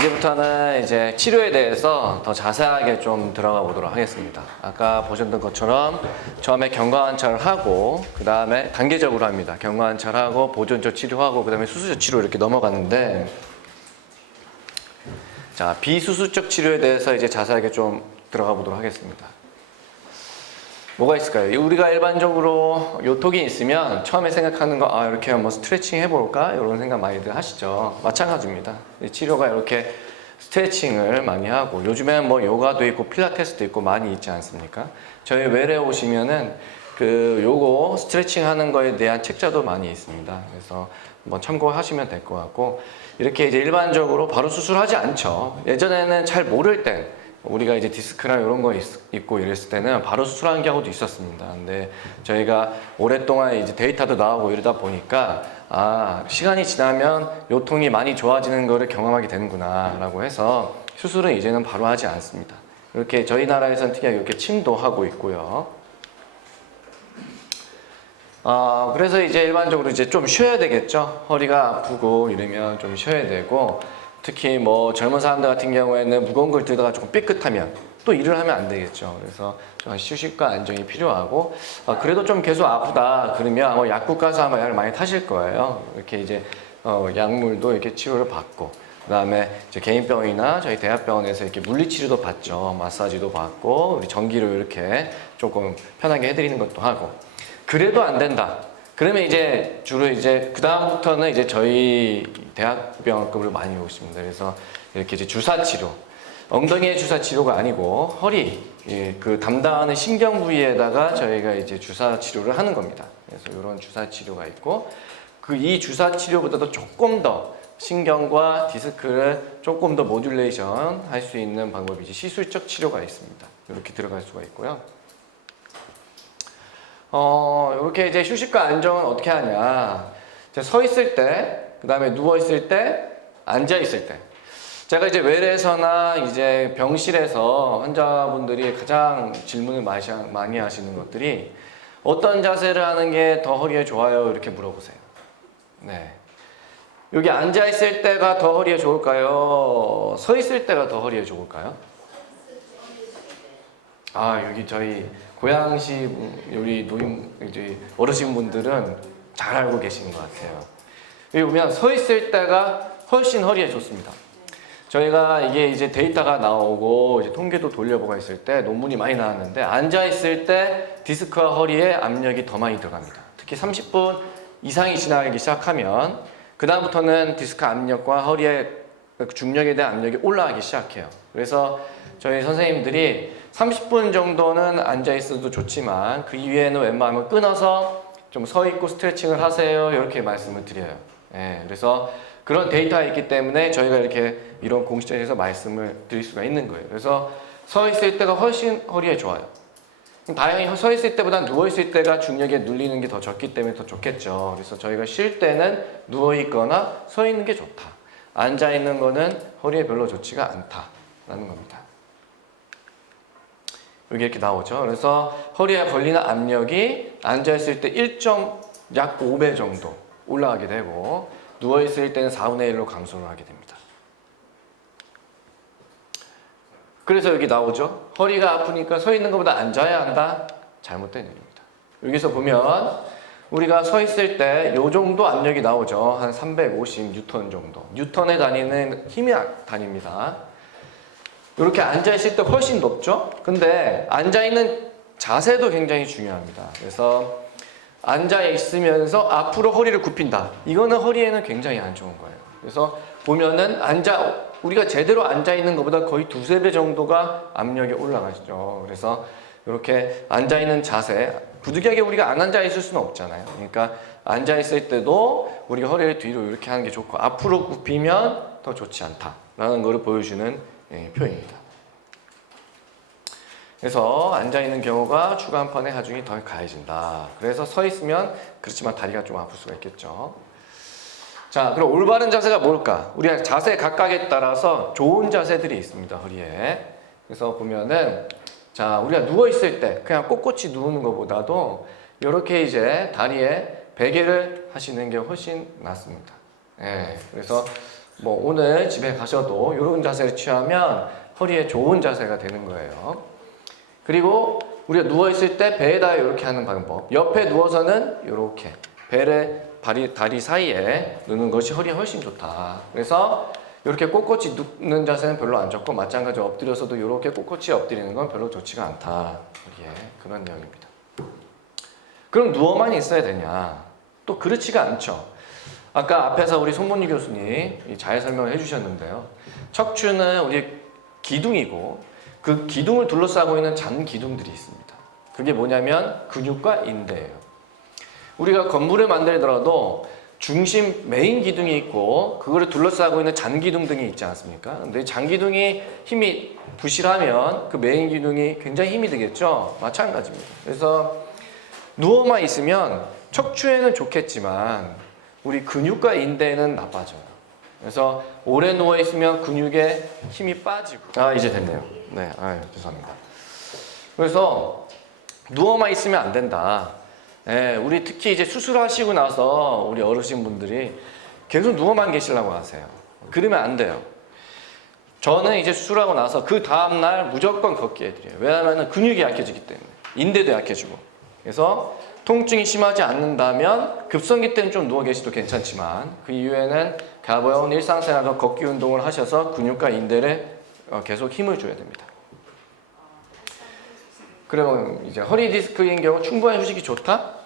이제부터는 이제 치료에 대해서 더 자세하게 좀 들어가 보도록 하겠습니다. 아까 보셨던 것처럼 처음에 경과관찰을 하고 그 다음에 단계적으로 합니다. 경과관찰하고 보존적 치료하고 그 다음에 수술적 치료 이렇게 넘어가는데, 자, 비수술적 치료에 대해서 이제 자세하게 좀 들어가 보도록 하겠습니다. 뭐가 있을까요? 우리가 일반적으로 요통이 있으면 처음에 생각하는 거, 이렇게 한번 스트레칭 해볼까? 이런 생각 많이들 하시죠. 마찬가지입니다. 치료가 이렇게 스트레칭을 많이 하고, 요즘에는 뭐 요가도 있고 필라테스도 있고 많이 있지 않습니까? 저희 웰에 오시면은 요거 스트레칭 하는 거에 대한 책자도 많이 있습니다. 그래서 한번 참고하시면 될 것 같고, 이렇게 이제 일반적으로 바로 수술하지 않죠. 예전에는 잘 모를 때, 우리가 이제 디스크나 이런 거 있고 이랬을 때는 바로 수술하는 경우도 있었습니다. 근데 저희가 오랫동안 이제 데이터도 나오고 이러다 보니까 시간이 지나면 요통이 많이 좋아지는 거를 경험하게 되는구나 라고 해서 수술은 이제는 바로 하지 않습니다. 이렇게 저희 나라에서는 특이하게 이렇게 침도 하고 있고요. 그래서 이제 일반적으로 이제 좀 쉬어야 되겠죠. 허리가 아프고 이러면 좀 쉬어야 되고, 특히 뭐 젊은 사람들 같은 경우에는 무거운 걸 들다가 조금 삐끗하면 또 일을 하면 안 되겠죠. 그래서 좀 휴식과 안정이 필요하고, 그래도 좀 계속 아프다 그러면 뭐 약국 가서 아마 약을 많이 타실 거예요. 이렇게 이제 약물도 이렇게 치료를 받고, 그 다음에 이제 개인병원이나 저희 대학병원에서 이렇게 물리치료도 받죠. 마사지도 받고, 우리 전기로 이렇게 조금 편하게 해드리는 것도 하고. 그래도 안 된다. 그러면 이제 주로 이제 그 다음부터는 이제 저희 대학병원급으로 많이 오십니다. 그래서 이렇게 이제 주사 치료, 엉덩이의 주사 치료가 아니고 허리 그 담당하는 신경 부위에다가 저희가 이제 주사 치료를 하는 겁니다. 그래서 이런 주사 치료가 있고, 이 주사 치료보다도 조금 더 신경과 디스크를 조금 더 모듈레이션 할 수 있는 방법이 이제 시술적 치료가 있습니다. 이렇게 들어갈 수가 있고요. 이렇게 이제 휴식과 안정은 어떻게 하냐. 서 있을 때, 그 다음에 누워 있을 때, 앉아 있을 때. 제가 이제 웰에서나 이제 병실에서 환자분들이 가장 질문을 많이 하시는 것들이 어떤 자세를 하는 게 더 허리에 좋아요? 이렇게 물어보세요. 네. 여기 앉아 있을 때가 더 허리에 좋을까요? 서 있을 때가 더 허리에 좋을까요? 여기 저희 고양시 우리 이제 어르신분들은 잘 알고 계시는 것 같아요. 여기 보면 서 있을 때가 훨씬 허리에 좋습니다. 저희가 이게 이제 데이터가 나오고 이제 통계도 돌려보고 있을 때 논문이 많이 나왔는데, 앉아 있을 때 디스크와 허리에 압력이 더 많이 들어갑니다. 특히 30분 이상이 지나기 시작하면 그 다음부터는 디스크 압력과 허리의 중력에 대한 압력이 올라가기 시작해요. 그래서 저희 선생님들이 30분 정도는 앉아 있어도 좋지만 그 이후에는 웬만하면 끊어서 좀 서 있고 스트레칭을 하세요, 이렇게 말씀을 드려요. 그래서 그런 데이터가 있기 때문에 저희가 이렇게 이런 공식적에서 말씀을 드릴 수가 있는 거예요. 그래서 서 있을 때가 훨씬 허리에 좋아요. 다행히 서 있을 때보다 누워 있을 때가 중력에 눌리는 게 더 적기 때문에 더 좋겠죠. 그래서 저희가 쉴 때는 누워 있거나 서 있는 게 좋다. 앉아 있는 거는 허리에 별로 좋지가 않다라는 겁니다. 여기 이렇게 나오죠. 그래서 허리에 걸리는 압력이 앉아있을 때 약 5배 정도 올라가게 되고, 누워있을 때는 4분의 1로 감소를 하게 됩니다. 그래서 여기 나오죠. 허리가 아프니까 서 있는 것보다 앉아야 한다? 잘못된 얘기입니다. 여기서 보면 우리가 서 있을 때 이 정도 압력이 나오죠. 한 350뉴턴 정도. 뉴턴에 다니는 힘이 다닙니다. 이렇게 앉아있을 때 훨씬 높죠? 근데 앉아있는 자세도 굉장히 중요합니다. 그래서 앉아있으면서 앞으로 허리를 굽힌다. 이거는 허리에는 굉장히 안 좋은 거예요. 그래서 보면은 우리가 제대로 앉아있는 것보다 거의 2~3배 정도가 압력이 올라가죠. 그래서 이렇게 앉아있는 자세, 부득이하게 우리가 안 앉아있을 수는 없잖아요. 그러니까 앉아있을 때도 우리가 허리를 뒤로 이렇게 하는 게 좋고, 앞으로 굽히면 더 좋지 않다라는 것을 보여주는 표입니다. 그래서 앉아있는 경우가 추간판의 하중이 더 가해진다. 그래서 서 있으면 그렇지만 다리가 좀 아플 수가 있겠죠. 자, 그럼 올바른 자세가 뭘까? 우리가 자세 각각에 따라서 좋은 자세들이 있습니다, 허리에. 그래서 보면은, 자, 우리가 누워있을 때 그냥 꼿꼿이 누우는 것보다도 이렇게 이제 다리에 베개를 하시는 게 훨씬 낫습니다. 그래서 뭐 오늘 집에 가셔도 이런 자세를 취하면 허리에 좋은 자세가 되는 거예요. 그리고 우리가 누워있을 때 배에다 이렇게 하는 방법. 옆에 누워서는 이렇게 배를 다리 사이에 넣는 것이 허리에 훨씬 좋다. 그래서 이렇게 꼿꼿이 눕는 자세는 별로 안 좋고, 마찬가지로 엎드려서도 이렇게 꼿꼿이 엎드리는 건 별로 좋지가 않다. 예, 그런 내용입니다. 그럼 누워만 있어야 되냐? 또 그렇지가 않죠. 아까 앞에서 우리 송문희 교수님 잘 설명을 해주셨는데요. 척추는 우리 기둥이고 그 기둥을 둘러싸고 있는 잔기둥들이 있습니다. 그게 뭐냐면 근육과 인대예요. 우리가 건물을 만들더라도 중심 메인 기둥이 있고 그거를 둘러싸고 있는 잔기둥 등이 있지 않습니까? 근데 잔기둥이 힘이 부실하면 그 메인 기둥이 굉장히 힘이 들겠죠? 마찬가지입니다. 그래서 누워만 있으면 척추에는 좋겠지만 우리 근육과 인대는 나빠져요. 그래서 오래 누워 있으면 근육에 힘이 빠지고, 이제 됐네요. 네, 죄송합니다. 그래서 누워만 있으면 안 된다. 예, 우리 특히 이제 수술하시고 나서 우리 어르신분들이 계속 누워만 계시려고 하세요. 그러면 안 돼요. 저는 이제 수술하고 나서 그 다음날 무조건 걷게 해드려요. 왜냐하면 근육이 약해지기 때문에, 인대도 약해지고. 그래서 통증이 심하지 않는다면 급성기 때는 좀 누워 계셔도 괜찮지만 그 이후에는 가벼운 일상생활과 걷기 운동을 하셔서 근육과 인대를 계속 힘을 줘야 됩니다. 그러면 이제 허리 디스크인 경우 충분한 휴식이 좋다?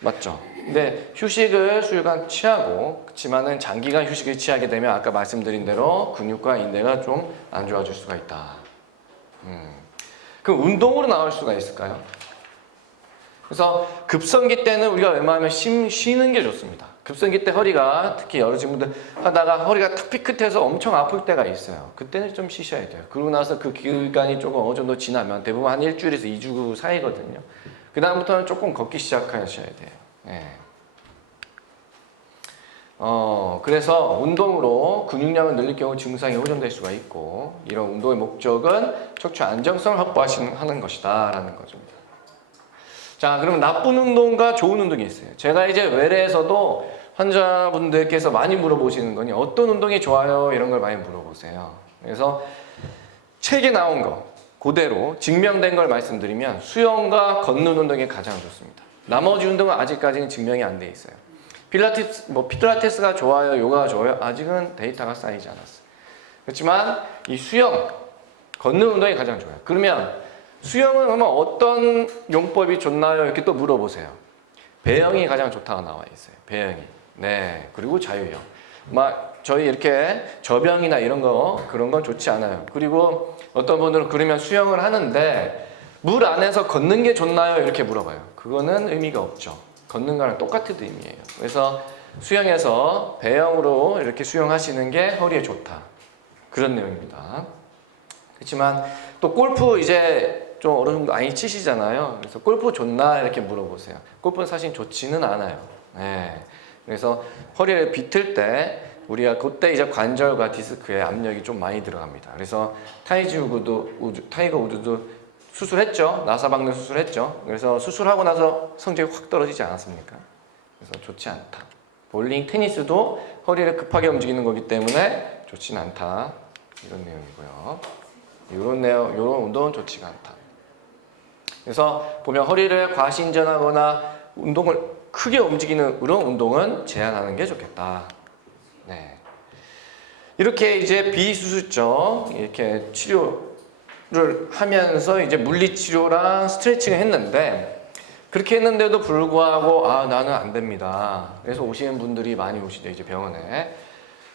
맞죠? 근데 휴식을 수요일간 취하고, 그렇지만은 장기간 휴식을 취하게 되면 아까 말씀드린 대로 근육과 인대가 좀 안 좋아질 수가 있다. 그럼 운동으로 나올 수가 있을까요? 그래서 급성기 때는 우리가 웬만하면 쉬는 게 좋습니다. 급성기 때 허리가, 특히 어르신분들 하다가 허리가 탁 삐끗해서 엄청 아플 때가 있어요. 그때는 좀 쉬셔야 돼요. 그러고 나서 그 기간이 조금 어느 정도 지나면 대부분 한 일주일에서 2주 사이거든요. 그 다음부터는 조금 걷기 시작하셔야 돼요. 예. 그래서 운동으로 근육량을 늘릴 경우 증상이 호전될 수가 있고, 이런 운동의 목적은 척추 안정성을 확보하는 것이다 라는 거죠. 자, 그럼 나쁜 운동과 좋은 운동이 있어요. 제가 이제 외래에서도 환자분들께서 많이 물어보시는 거니 어떤 운동이 좋아요? 이런 걸 많이 물어보세요. 그래서 책에 나온 거 그대로 증명된 걸 말씀드리면 수영과 걷는 운동이 가장 좋습니다. 나머지 운동은 아직까지는 증명이 안 돼 있어요. 피라테스가 좋아요? 요가가 좋아요? 아직은 데이터가 쌓이지 않았어요. 그렇지만 이 수영, 걷는 운동이 가장 좋아요. 그러면 수영은 그러면 어떤 용법이 좋나요? 이렇게 또 물어보세요. 배영이 가장 좋다고 나와 있어요. 배영이. 네. 그리고 자유형. 저희 이렇게 저병이나 이런 거, 그런 건 좋지 않아요. 그리고 어떤 분들은 그러면 수영을 하는데 물 안에서 걷는 게 좋나요? 이렇게 물어봐요. 그거는 의미가 없죠. 걷는 거랑 똑같은 의미예요. 그래서 수영에서 배영으로 이렇게 수영하시는 게 허리에 좋다. 그런 내용입니다. 그렇지만 또 골프 이제 좀 어른들 많이 치시잖아요. 그래서 골프 좋나 이렇게 물어보세요. 골프는 사실 좋지는 않아요. 네. 그래서 허리를 비틀 때 우리가 그때 이제 관절과 디스크에 압력이 좀 많이 들어갑니다. 그래서 타이거 우드도 수술했죠. 나사 박는 수술했죠. 그래서 수술하고 나서 성적이 확 떨어지지 않았습니까? 그래서 좋지 않다. 볼링, 테니스도 허리를 급하게 움직이는 거기 때문에 좋지는 않다. 이런 내용이고요. 이런 운동은 좋지가 않다. 그래서 보면 허리를 과신전하거나 운동을 크게 움직이는 그런 운동은 제한하는 게 좋겠다. 네. 이렇게 이제 비수술적 이렇게 치료를 하면서 이제 물리치료랑 스트레칭을 했는데, 그렇게 했는데도 불구하고 나는 안 됩니다. 그래서 오시는 분들이 많이 오시죠, 이제 병원에.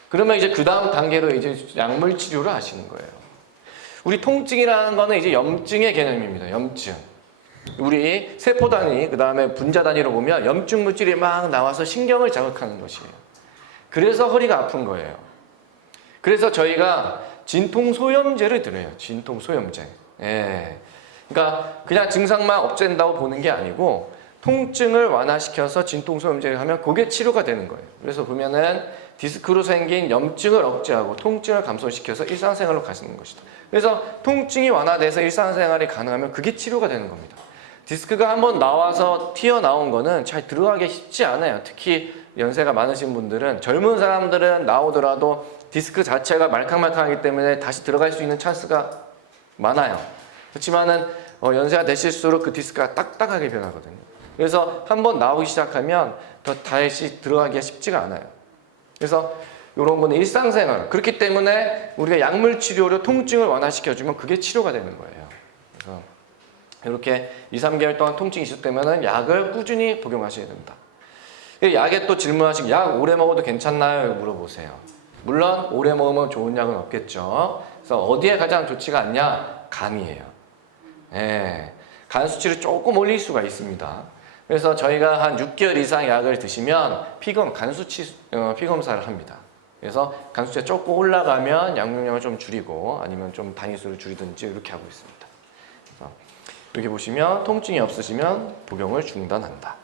그러면 이제 그 다음 단계로 이제 약물 치료를 하시는 거예요. 우리 통증이라는 거는 이제 염증의 개념입니다. 염증. 우리 세포 단위, 그 다음에 분자 단위로 보면 염증 물질이 막 나와서 신경을 자극하는 것이에요. 그래서 허리가 아픈 거예요. 그래서 저희가 진통소염제를 드려요. 진통소염제. 예. 그러니까 그냥 증상만 없앤다고 보는 게 아니고 통증을 완화시켜서 진통소염제를 하면 그게 치료가 되는 거예요. 그래서 보면은 디스크로 생긴 염증을 억제하고 통증을 감소시켜서 일상생활로 가시는 것이다. 그래서 통증이 완화돼서 일상생활이 가능하면 그게 치료가 되는 겁니다. 디스크가 한번 나와서 튀어나온 거는 잘 들어가기 쉽지 않아요. 특히 연세가 많으신 분들은 젊은 사람들은 나오더라도 디스크 자체가 말캉말캉하기 때문에 다시 들어갈 수 있는 찬스가 많아요. 그렇지만은 연세가 되실수록 그 디스크가 딱딱하게 변하거든요. 그래서 한번 나오기 시작하면 더 다시 들어가기가 쉽지가 않아요. 그래서 이런 거는 일상생활. 그렇기 때문에 우리가 약물 치료로 통증을 완화시켜주면 그게 치료가 되는 거예요. 그래서 이렇게 2, 3개월 동안 통증이 있었다면 약을 꾸준히 복용하셔야 된다. 약에 또 질문하시고 약 오래 먹어도 괜찮나요? 물어보세요. 물론 오래 먹으면 좋은 약은 없겠죠. 그래서 어디에 가장 좋지가 않냐? 간이에요. 예, 간 수치를 조금 올릴 수가 있습니다. 그래서 저희가 한 6개월 이상 약을 드시면 간 수치 피검사를 합니다. 그래서 간 수치가 조금 올라가면 약용량을 좀 줄이고 아니면 좀 단위수를 줄이든지 이렇게 하고 있습니다. 그래서 이렇게 보시면 통증이 없으시면 복용을 중단한다.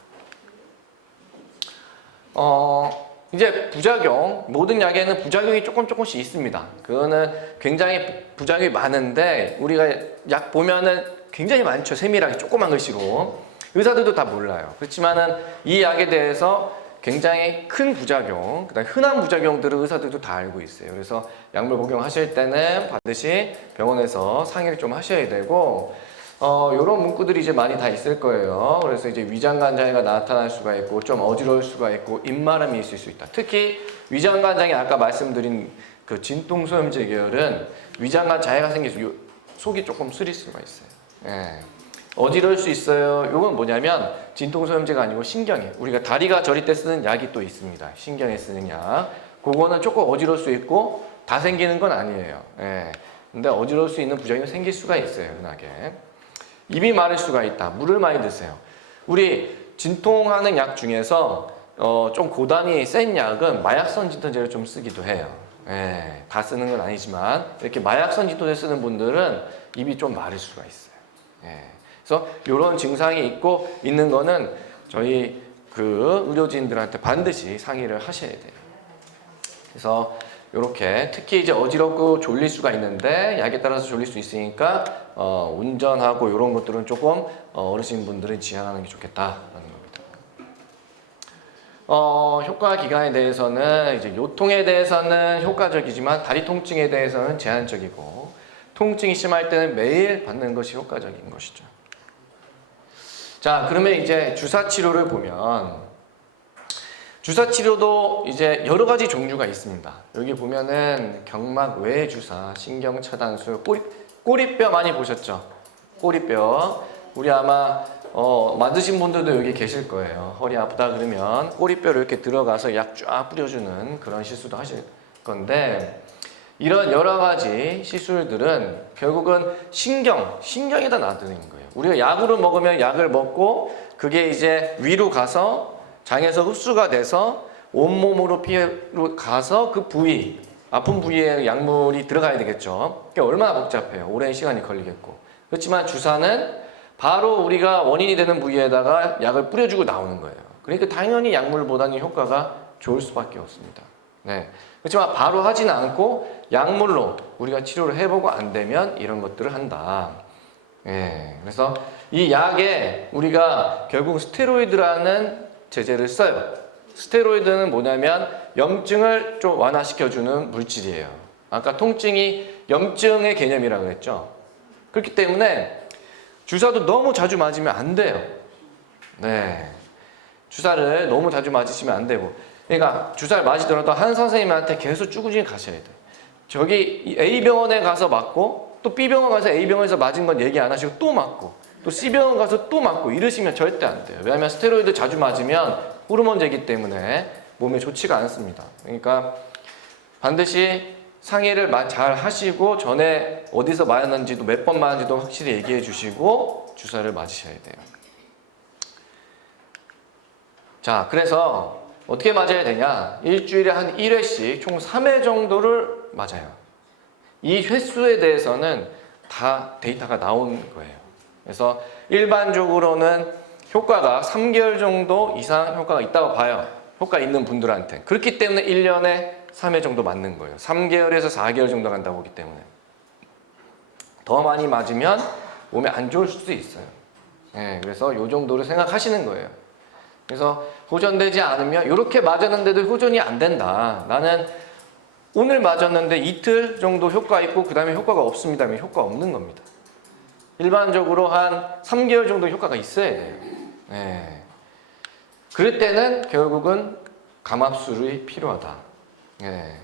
이제 부작용, 모든 약에는 부작용이 조금씩 있습니다. 그거는 굉장히 부작용이 많은데 우리가 약 보면은 굉장히 많죠. 세밀하게 조그만 글씨로. 의사들도 다 몰라요. 그렇지만은 이 약에 대해서 굉장히 큰 부작용, 그다음에 흔한 부작용들을 의사들도 다 알고 있어요. 그래서 약물 복용하실 때는 반드시 병원에서 상의를 좀 하셔야 되고 이런 문구들이 이제 많이 다 있을 거예요. 그래서 이제 위장관 장애가 나타날 수가 있고 좀 어지러울 수가 있고 입마름이 있을 수 있다. 특히 위장관 장애 아까 말씀드린 그 진통소염제 계열은 위장관 장애가 생겨서 속이 조금 쓰릴 수가 있어요. 예. 어지러울 수 있어요. 이건 뭐냐면 진통소염제가 아니고 신경에 우리가 다리가 저릴 때 쓰는 약이 또 있습니다. 신경에 쓰는 약. 그거는 조금 어지러울 수 있고 다 생기는 건 아니에요. 예. 근데 어지러울 수 있는 부작용이 생길 수가 있어요. 흔하게. 입이 마를 수가 있다. 물을 많이 드세요. 우리 진통하는 약 중에서 좀 고단위 센 약은 마약성 진통제를 좀 쓰기도 해요. 예, 다 쓰는 건 아니지만 이렇게 마약성 진통제 쓰는 분들은 입이 좀 마를 수가 있어요. 예, 그래서 이런 증상이 있는 거는 저희 그 의료진들한테 반드시 상의를 하셔야 돼요. 그래서 이렇게 특히 이제 어지럽고 졸릴 수가 있는데 약에 따라서 졸릴 수 있으니까 운전하고 이런 것들은 조금 어르신분들은 지양하는 게 좋겠다라는 겁니다. 효과 기간에 대해서는 이제 요통에 대해서는 효과적이지만 다리 통증에 대해서는 제한적이고 통증이 심할 때는 매일 받는 것이 효과적인 것이죠. 자, 그러면 이제 주사 치료를 보면 주사 치료도 이제 여러 가지 종류가 있습니다. 여기 보면은 경막 외 주사, 신경 차단술, 꼬리뼈 많이 보셨죠? 꼬리뼈. 우리 아마 맞으신 분들도 여기 계실 거예요. 허리 아프다 그러면 꼬리뼈를 이렇게 들어가서 약 쫙 뿌려주는 그런 시술도 하실 건데 이런 여러 가지 시술들은 결국은 신경에다 놔두는 거예요. 우리가 약으로 먹으면 약을 먹고 그게 이제 위로 가서 장에서 흡수가 돼서 온몸으로 피로 가서 그 부위, 아픈 부위에 약물이 들어가야 되겠죠. 그게 얼마나 복잡해요. 오랜 시간이 걸리겠고. 그렇지만 주사는 바로 우리가 원인이 되는 부위에다가 약을 뿌려주고 나오는 거예요. 그러니까 당연히 약물보다는 효과가 좋을 수밖에 없습니다. 네. 그렇지만 바로 하지는 않고 약물로 우리가 치료를 해보고 안 되면 이런 것들을 한다. 네. 그래서 이 약에 우리가 결국 스테로이드라는 제제를 써요. 스테로이드는 뭐냐면 염증을 좀 완화시켜주는 물질이에요. 아까 통증이 염증의 개념이라고 했죠. 그렇기 때문에 주사도 너무 자주 맞으면 안 돼요. 네. 주사를 너무 자주 맞으시면 안 되고. 그러니까 주사를 맞으더라도 한 선생님한테 계속 꾸준히 가셔야 돼요. 저기 A병원에 가서 맞고 또 B병원 가서 A병원에서 맞은 건 얘기 안 하시고 또 맞고 또 C병원 가서 또 맞고 이러시면 절대 안 돼요. 왜냐하면 스테로이드 자주 맞으면 호르몬제이기 때문에 몸에 좋지가 않습니다. 그러니까 반드시 상의를 잘 하시고 전에 어디서 맞았는지도 몇 번 맞았는지도 확실히 얘기해 주시고 주사를 맞으셔야 돼요. 자, 그래서 어떻게 맞아야 되냐? 일주일에 한 1회씩 총 3회 정도를 맞아요. 이 횟수에 대해서는 다 데이터가 나온 거예요. 그래서 일반적으로는 효과가 3개월 정도 이상 효과가 있다고 봐요. 효과 있는 분들한테. 그렇기 때문에 1년에 3회 정도 맞는 거예요. 3개월에서 4개월 정도 간다고 보기 때문에. 더 많이 맞으면 몸에 안 좋을 수도 있어요. 네, 그래서 이 정도로 생각하시는 거예요. 그래서 호전되지 않으면 이렇게 맞았는데도 호전이 안 된다. 나는 오늘 맞았는데 이틀 정도 효과 있고 그 다음에 효과가 없습니다. 하면 효과 없는 겁니다. 일반적으로 한 3개월 정도 효과가 있어야 돼요. 네. 그럴 때는 결국은 감압술이 필요하다. 네.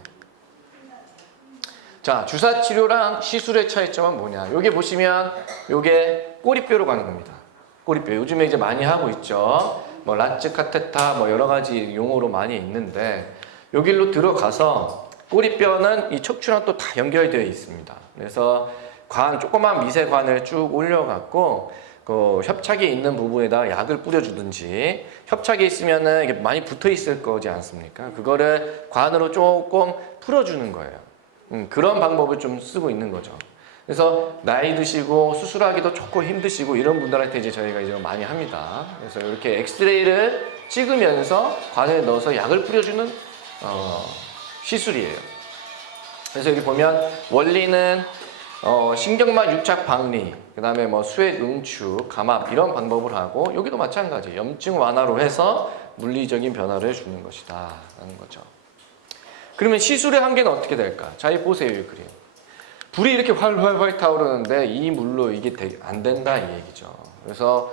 자, 주사치료랑 시술의 차이점은 뭐냐? 여기 보시면 요게 꼬리뼈로 가는 겁니다. 꼬리뼈. 요즘에 이제 많이 하고 있죠. 뭐 라츠 카테타 뭐 여러 가지 용어로 많이 있는데 여기로 들어가서 꼬리뼈는 이 척추랑 또 다 연결되어 있습니다. 그래서 조그만 미세관을 쭉 올려갖고 그 협착이 있는 부분에다 약을 뿌려주든지 협착이 있으면은 이게 많이 붙어 있을 거지 않습니까? 그거를 관으로 조금 풀어주는 거예요. 그런 방법을 좀 쓰고 있는 거죠. 그래서 나이 드시고 수술하기도 좋고 힘드시고 이런 분들한테 이제 저희가 이제 많이 합니다. 그래서 이렇게 엑스레이를 찍으면서 관에 넣어서 약을 뿌려주는 시술이에요. 그래서 여기 보면 원리는 신경막 유착 박리, 그 다음에 뭐 수액 응축, 감압 이런 방법을 하고 여기도 마찬가지 염증 완화로 해서 물리적인 변화를 주는 것이다 라는 거죠. 그러면 시술의 한계는 어떻게 될까? 자, 이 보세요, 이 그림. 불이 이렇게 활활활 타오르는데 이 물로 이게 안 된다 이 얘기죠. 그래서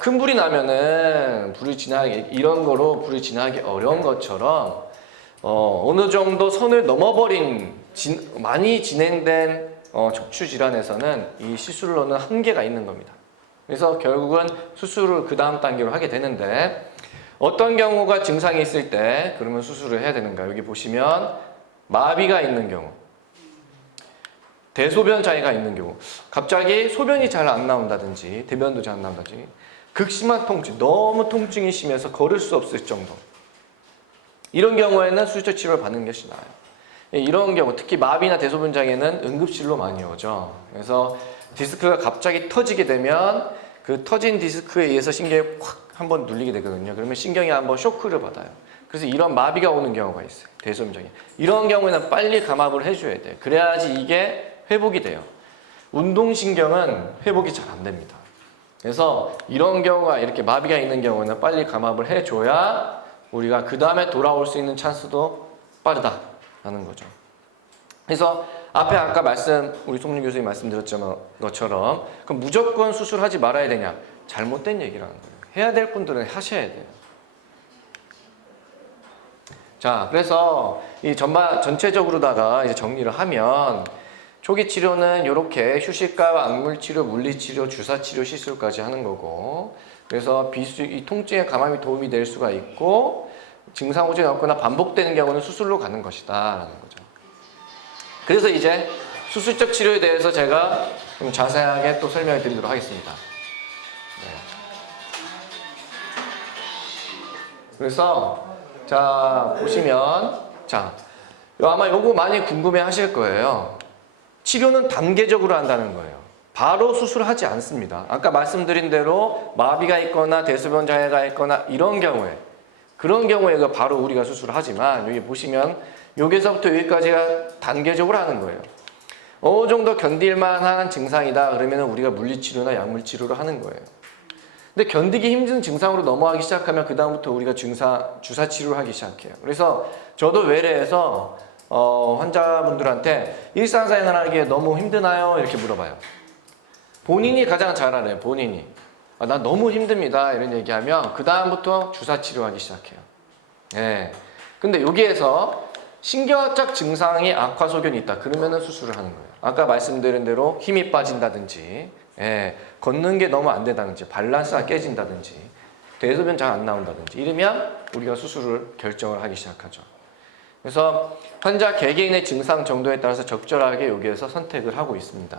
큰 불이 나면은 불이 지나기 이런 거로 불이 지나기 어려운 것처럼 어느 정도 선을 넘어버린 많이 진행된 척추 질환에서는 이 시술로는 한계가 있는 겁니다. 그래서 결국은 수술을 그 다음 단계로 하게 되는데 어떤 경우가 증상이 있을 때 그러면 수술을 해야 되는가? 여기 보시면 마비가 있는 경우, 대소변 장애가 있는 경우, 갑자기 소변이 잘 안 나온다든지 대변도 잘 안 나온다든지 극심한 통증, 너무 통증이 심해서 걸을 수 없을 정도 이런 경우에는 수술적 치료를 받는 것이 나아요. 이런 경우 특히 마비나 대소변 장애는 응급실로 많이 오죠. 그래서 디스크가 갑자기 터지게 되면 그 터진 디스크에 의해서 신경이 확 한번 눌리게 되거든요. 그러면 신경이 한번 쇼크를 받아요. 그래서 이런 마비가 오는 경우가 있어요. 대소변 장애. 이런 경우에는 빨리 감압을 해줘야 돼요. 그래야지 이게 회복이 돼요. 운동신경은 회복이 잘 안 됩니다. 그래서 이런 경우가 이렇게 마비가 있는 경우는 빨리 감압을 해줘야 우리가 그 다음에 돌아올 수 있는 찬스도 빠르다라는 거죠. 그래서 앞에 아까 우리 송림 교수님 말씀드렸던 것처럼 그럼 무조건 수술하지 말아야 되냐? 잘못된 얘기라는 거예요. 해야 될 분들은 하셔야 돼요. 자, 그래서 이 전체적으로다가 이제 정리를 하면 초기 치료는 이렇게 휴식과 약물 치료, 물리 치료, 주사 치료, 시술까지 하는 거고, 그래서 이 통증의 감압이 도움이 될 수가 있고 증상 호전이 없거나 반복되는 경우는 수술로 가는 것이다라는 거죠. 그래서 이제 수술적 치료에 대해서 제가 좀 자세하게 또 설명을 드리도록 하겠습니다. 네. 그래서 자 보시면 아마 요거 많이 궁금해 하실 거예요. 치료는 단계적으로 한다는 거예요. 바로 수술하지 않습니다. 아까 말씀드린 대로 마비가 있거나 대소변 장애가 있거나 그런 경우에 바로 우리가 수술을 하지만 여기 보시면 여기서부터 여기까지가 단계적으로 하는 거예요. 어느 정도 견딜만한 증상이다 그러면 우리가 물리치료나 약물치료를 하는 거예요. 근데 견디기 힘든 증상으로 넘어가기 시작하면 그 다음부터 우리가 주사치료를 하기 시작해요. 그래서 저도 외래에서 환자분들한테 일상생활하기에 너무 힘드나요? 이렇게 물어봐요. 본인이 가장 잘 알아요. 본인이. 나 너무 힘듭니다. 이런 얘기하면 그 다음부터 주사치료하기 시작해요. 예. 근데 여기에서 신경학적 증상이 악화 소견이 있다. 그러면은 수술을 하는 거예요. 아까 말씀드린 대로 힘이 빠진다든지, 걷는 게 너무 안 된다든지, 밸런스가 깨진다든지, 대소변 잘 안 나온다든지 이러면 우리가 수술을 결정을 하기 시작하죠. 그래서 환자 개개인의 증상 정도에 따라서 적절하게 여기에서 선택을 하고 있습니다.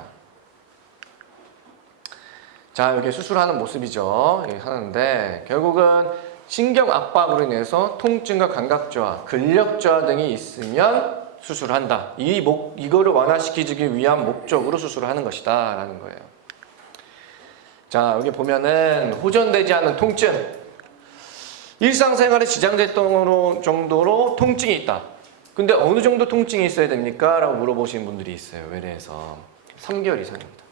자, 여기 수술하는 모습이죠. 하는데 결국은 신경 압박으로 인해서 통증과 감각 저하, 근력 저하 등이 있으면 수술한다. 이거를 완화시키기 위한 목적으로 수술을 하는 것이다 라는 거예요. 자, 여기 보면은 호전되지 않는 통증, 일상생활에 지장됐던 정도로 통증이 있다. 근데 어느 정도 통증이 있어야 됩니까? 라고 물어보시는 분들이 있어요. 외래에서 3개월 이상입니다.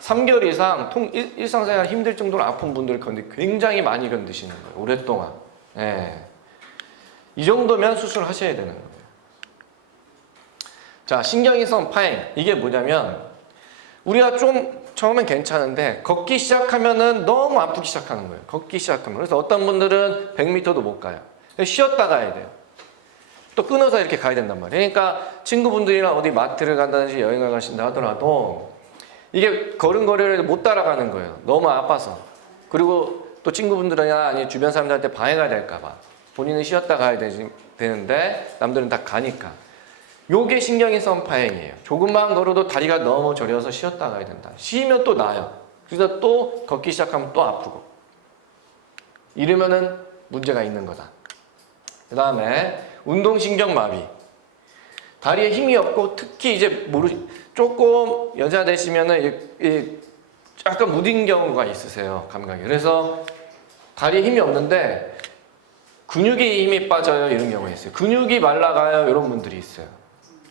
3개월 이상 일상생활 힘들 정도로 아픈 분들을 굉장히 많이 견디시는 거예요. 오랫동안. 예. 이 정도면 수술하셔야 되는 거예요. 자, 신경이성 파행. 이게 뭐냐면 우리가 좀 처음엔 괜찮은데 걷기 시작하면은 너무 아프기 시작하는 거예요. 걷기 시작하면. 그래서 어떤 분들은 100m도 못 가요. 쉬었다 가야 돼요. 또 끊어서 이렇게 가야 된단 말이에요. 그러니까 친구분들이랑 어디 마트를 간다든지 여행을 가신다 하더라도 이게 걸음걸이를 못 따라가는 거예요. 너무 아파서. 그리고 또 친구분들이나 아니 주변 사람들한테 방해가 될까 봐. 본인은 쉬었다 가야 되는데 남들은 다 가니까. 요게 신경이성 파행이에요. 조금만 걸어도 다리가 너무 저려서 쉬었다 가야 된다. 쉬면 또 나아요. 그래서 또 걷기 시작하면 또 아프고. 이러면은 문제가 있는 거다. 그 다음에 운동신경 마비. 다리에 힘이 없고 특히 이제 조금 여자 되시면은 약간 무딘 경우가 있으세요. 감각이. 그래서 다리에 힘이 없는데 근육에 힘이 빠져요. 이런 경우가 있어요. 근육이 말라가요. 이런 분들이 있어요.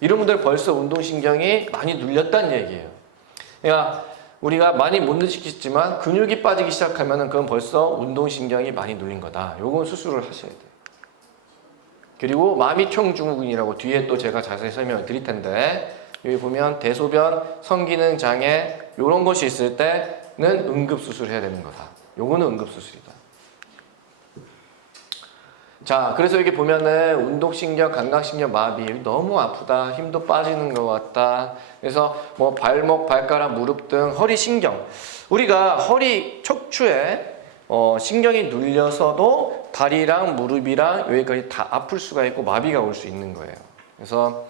이런 분들 벌써 운동신경이 많이 눌렸다는 얘기예요. 그러니까 우리가 많이 못 느끼겠지만 근육이 빠지기 시작하면 그건 벌써 운동신경이 많이 눌린 거다. 요건 수술을 하셔야 돼요. 그리고 마미총증후군이라고 뒤에 또 제가 자세히 설명을 드릴 텐데 여기 보면 대소변, 성기능 장애 이런 것이 있을 때는 응급수술을 해야 되는 거다. 요거는 응급수술이다. 자, 그래서 여기 보면은 운동신경, 감각신경 마비 너무 아프다, 힘도 빠지는 것 같다. 그래서 뭐 발목, 발가락, 무릎 등 허리 신경 우리가 허리 척추에 신경이 눌려서도 다리랑 무릎이랑 여기까지 다 아플 수가 있고 마비가 올 수 있는 거예요. 그래서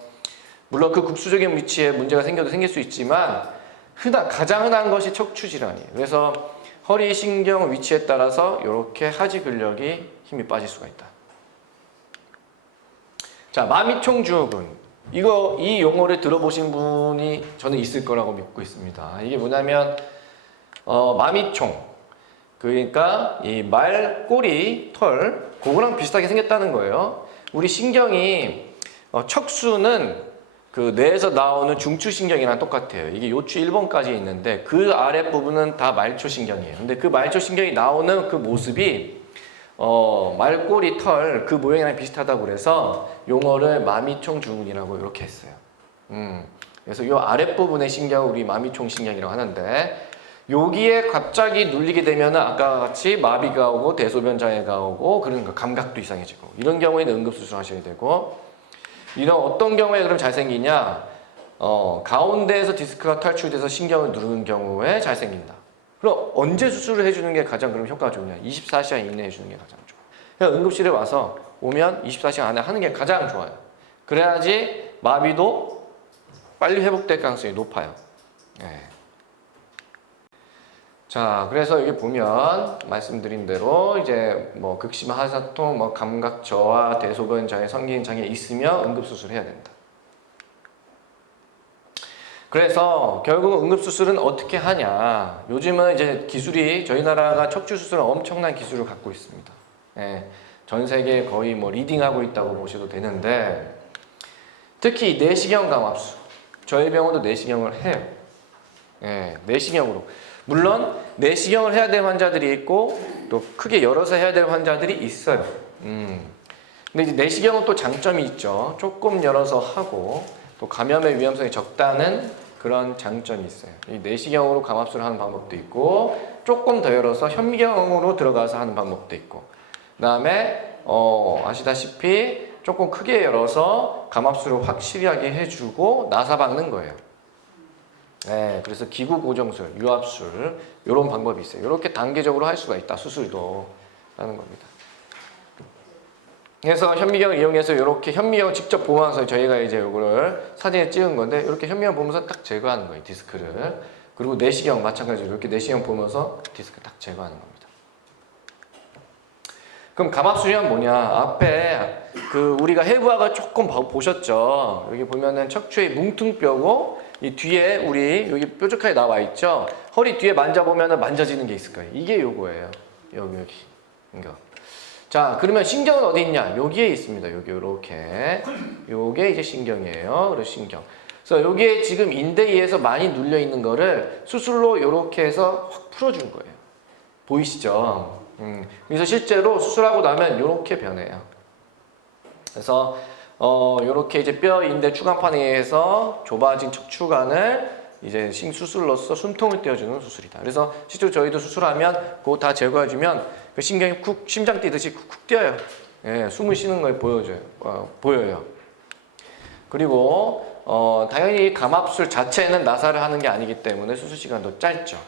물론 그 국수적인 위치에 문제가 생겨도 생길 수 있지만 가장 흔한 것이 척추 질환이에요. 그래서 허리 신경 위치에 따라서 이렇게 하지 근력이 힘이 빠질 수가 있다. 자, 마미총증후군. 이 용어를 들어보신 분이 저는 있을 거라고 믿고 있습니다. 이게 뭐냐면 마미총. 그러니까 이 말, 꼬리, 털 그거랑 비슷하게 생겼다는 거예요. 우리 신경이 척수는 그 뇌에서 나오는 중추신경이랑 똑같아요. 이게 요추 1번까지 있는데 그 아랫부분은 다 말초신경이에요. 근데 그 말초신경이 나오는 그 모습이 말, 꼬리, 털 그 모양이랑 비슷하다고 그래서 용어를 마미총증후군이라고 이렇게 했어요. 그래서 이 아랫부분의 신경을 우리 마미총신경이라고 하는데 여기에 갑자기 눌리게 되면 아까 같이 마비가 오고 대소변 장애가 오고 그러니까 감각도 이상해지고 이런 경우에는 응급수술 하셔야 되고 이런 어떤 경우에 그럼 잘 생기냐 가운데에서 디스크가 탈출돼서 신경을 누르는 경우에 잘 생긴다. 그럼 언제 수술을 해주는 게 가장 그럼 효과가 좋냐? 24시간 이내에 해주는 게 가장 좋아요. 그냥 응급실에 와서 오면 24시간 안에 하는 게 가장 좋아요. 그래야지 마비도 빨리 회복될 가능성이 높아요. 네. 자, 그래서 여기 보면 말씀드린 대로 이제 뭐 극심 하사통, 뭐 감각 저하, 대소변 장애, 성기능 장애 있으면 응급수술 해야 된다. 그래서 결국 응급수술은 어떻게 하냐. 요즘은 이제 기술이 저희 나라가 척추수술은 엄청난 기술을 갖고 있습니다. 예, 전 세계 거의 뭐 리딩하고 있다고 보셔도 되는데 특히 내시경 감압수. 저희 병원도 내시경을 해요. 예, 내시경으로. 물론 내시경을 해야 될 환자들이 있고 또 크게 열어서 해야 될 환자들이 있어요. 근데 이제 내시경은 또 장점이 있죠. 조금 열어서 하고 또 감염의 위험성이 적다는 그런 장점이 있어요. 이 내시경으로 감압술을 하는 방법도 있고 조금 더 열어서 현미경으로 들어가서 하는 방법도 있고 그 다음에 아시다시피 조금 크게 열어서 감압술을 확실하게 해주고 나사 박는 거예요. 네, 그래서 기구 고정술, 유압술 이런 방법이 있어요. 이렇게 단계적으로 할 수가 있다. 수술도 하는 겁니다. 그래서 현미경을 이용해서 이렇게 현미경을 직접 보면서 저희가 이제 이거를 사진에 찍은 건데 이렇게 현미경 보면서 딱 제거하는 거예요. 디스크를. 그리고 내시경 마찬가지로 이렇게 내시경 보면서 디스크 딱 제거하는 겁니다. 그럼 감압술이란 뭐냐? 앞에 그 우리가 해부학을 조금 보셨죠? 여기 보면은 척추의 뭉퉁뼈고 이 뒤에 우리 여기 뾰족하게 나와 있죠? 허리 뒤에 만져보면은 만져지는 게 있을 거예요. 이게 요거예요. 여기 이거. 자, 그러면 신경은 어디 있냐? 여기에 있습니다. 여기 이렇게. 요게 이제 신경이에요. 그래서 신경. 그래서 여기에 지금 인대위에서 많이 눌려 있는 거를 수술로 이렇게 해서 확 풀어준 거예요. 보이시죠? 그래서 실제로 수술하고 나면 이렇게 변해요. 그래서 이렇게 이제 뼈 인대 추간판에 의해서 좁아진 척추관을 이제 수술로서 숨통을 떼어주는 수술이다. 그래서 실제로 저희도 수술하면 그거 다 제거해주면 그 신경이 쿡 심장 뛰듯이 쿡쿡 뛰어요. 예, 숨을 쉬는 걸 보여요. 그리고 당연히 감압술 자체는 나사를 하는 게 아니기 때문에 수술 시간도 짧죠.